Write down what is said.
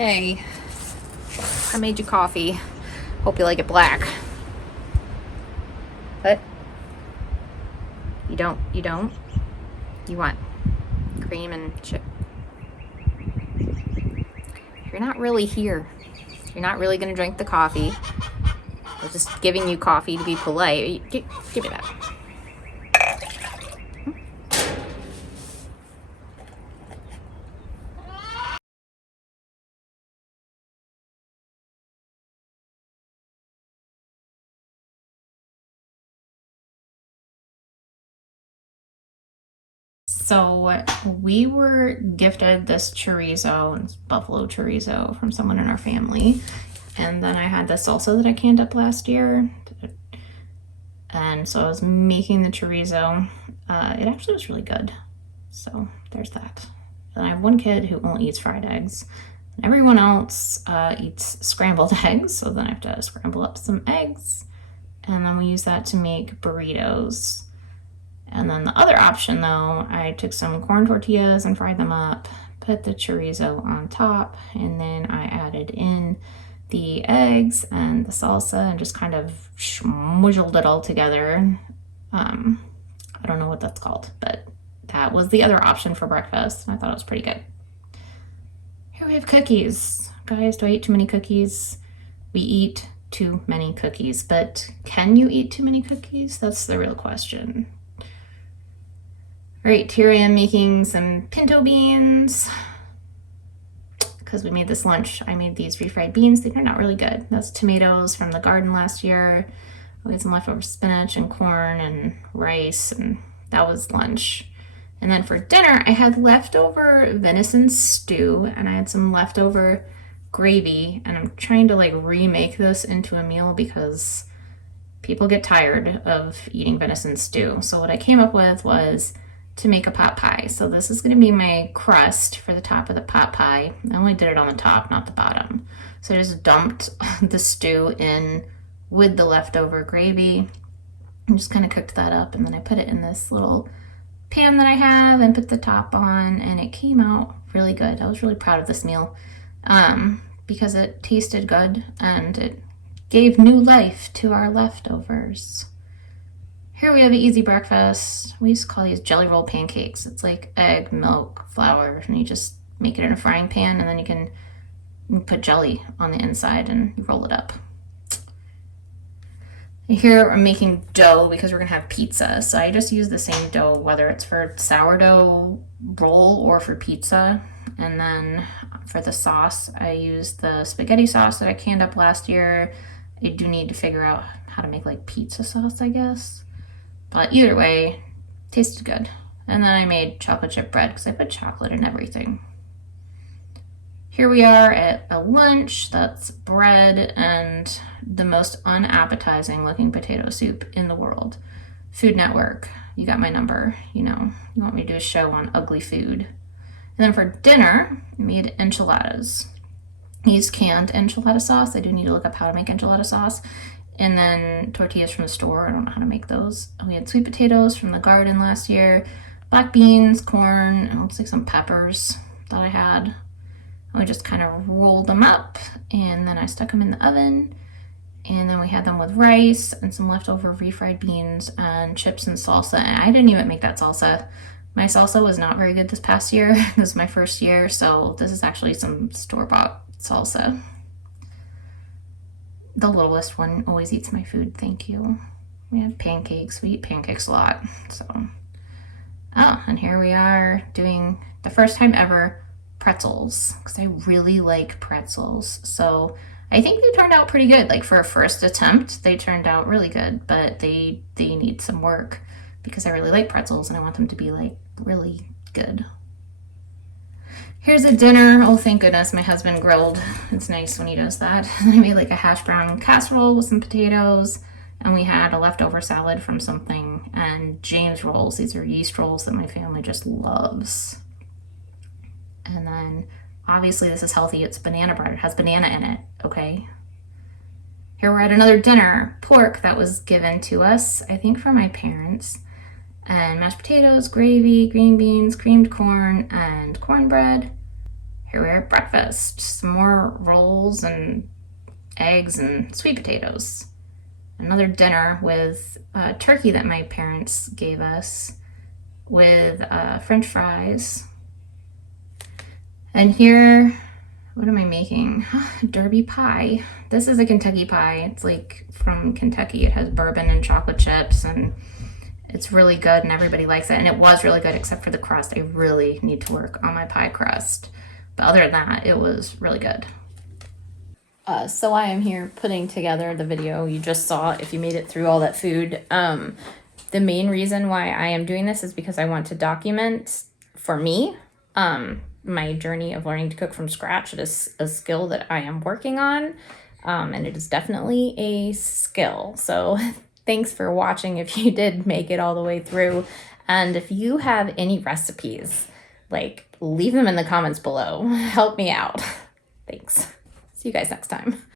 Hey, I made you coffee. Hope you like it black. What? You don't? You don't? You want cream and chip? You're not really here. You're not really gonna drink the coffee. I was just giving you coffee to be polite. Give me that. So we were gifted this chorizo, it's buffalo chorizo, from someone in our family. And then I had the salsa that I canned up last year. And so I was making the chorizo. It actually was really good. So there's that. And I have one kid who only eats fried eggs. And everyone else eats scrambled eggs. So then I have to scramble up some eggs. And then we use that to make burritos. And then the other option though, I took some corn tortillas and fried them up, put the chorizo on top, and then I added in the eggs and the salsa and just kind of schmoozled it all together. I don't know what that's called, but that was the other option for breakfast. I thought it was pretty good. Here we have cookies. Guys, do I eat too many cookies? We eat too many cookies, but can you eat too many cookies? That's the real question. All right, here I am making some pinto beans because we made this lunch. I made these refried beans. They turned out really good. That's tomatoes from the garden last year. We had some leftover spinach and corn and rice, and that was lunch. And then for dinner, I had leftover venison stew, and I had some leftover gravy, and I'm trying to like remake this into a meal because people get tired of eating venison stew. So what I came up with was to make a pot pie. So this is going to be my crust for the top of the pot pie. I only did it on the top, not the bottom. So I just dumped the stew in with the leftover gravy and just kind of cooked that up. And then I put it in this little pan that I have and put the top on, and it came out really good. I was really proud of this meal because it tasted good and it gave new life to our leftovers. Here we have an easy breakfast. We used to call these jelly roll pancakes. It's like egg, milk, flour, and you just make it in a frying pan, and then you can put jelly on the inside and you roll it up. And here I'm making dough because we're gonna have pizza. So I just use the same dough, whether it's for sourdough roll or for pizza. And then for the sauce, I use the spaghetti sauce that I canned up last year. I do need to figure out how to make like pizza sauce, I guess. But either way, tasted good. And then I made chocolate chip bread because I put chocolate in everything. Here we are at a lunch. That's bread and the most unappetizing looking potato soup in the world. Food Network, you got my number. You know, you want me to do a show on ugly food. And then for dinner, I made enchiladas. I used canned enchilada sauce. I do need to look up how to make enchilada sauce. And then tortillas from the store. I don't know how to make those. We had sweet potatoes from the garden last year, black beans, corn, and it looks like some peppers that I had. And we just kind of rolled them up, and then I stuck them in the oven. And then we had them with rice and some leftover refried beans and chips and salsa. And I didn't even make that salsa. My salsa was not very good this past year. This is my first year, so this is actually some store-bought salsa. The littlest one always eats my food, thank you. We have pancakes. We eat pancakes a lot, so. Oh, and here we are doing the first time ever pretzels, because I really like pretzels. So I think they turned out pretty good. Like for a first attempt, they turned out really good, but they need some work because I really like pretzels and I want them to be like really good. Here's a dinner. Oh, thank goodness my husband grilled. It's nice when he does that. I made like a hash brown casserole with some potatoes, and we had a leftover salad from something, and James rolls. These are yeast rolls that my family just loves. And then obviously this is healthy. It's banana bread. It has banana in it, okay? Here we're at another dinner. Pork that was given to us, I think from my parents. And mashed potatoes, gravy, green beans, creamed corn, and cornbread. here we are at breakfast. Some more rolls and eggs and sweet potatoes. Another dinner with turkey that my parents gave us with French fries. And here, what am I making? Derby pie. This is a Kentucky pie. It's like from Kentucky. It has bourbon and chocolate chips, and it's really good and everybody likes it. And it was really good except for the crust. I really need to work on my pie crust. But other than that, it was really good. So I am here putting together the video you just saw if you made it through all that food. The main reason why I am doing this is because I want to document, for me, my journey of learning to cook from scratch. It is a skill that I am working on, and it is definitely a skill. So thanks for watching if you did make it all the way through. And if you have any recipes, like, leave them in the comments below. Help me out. Thanks. See you guys next time.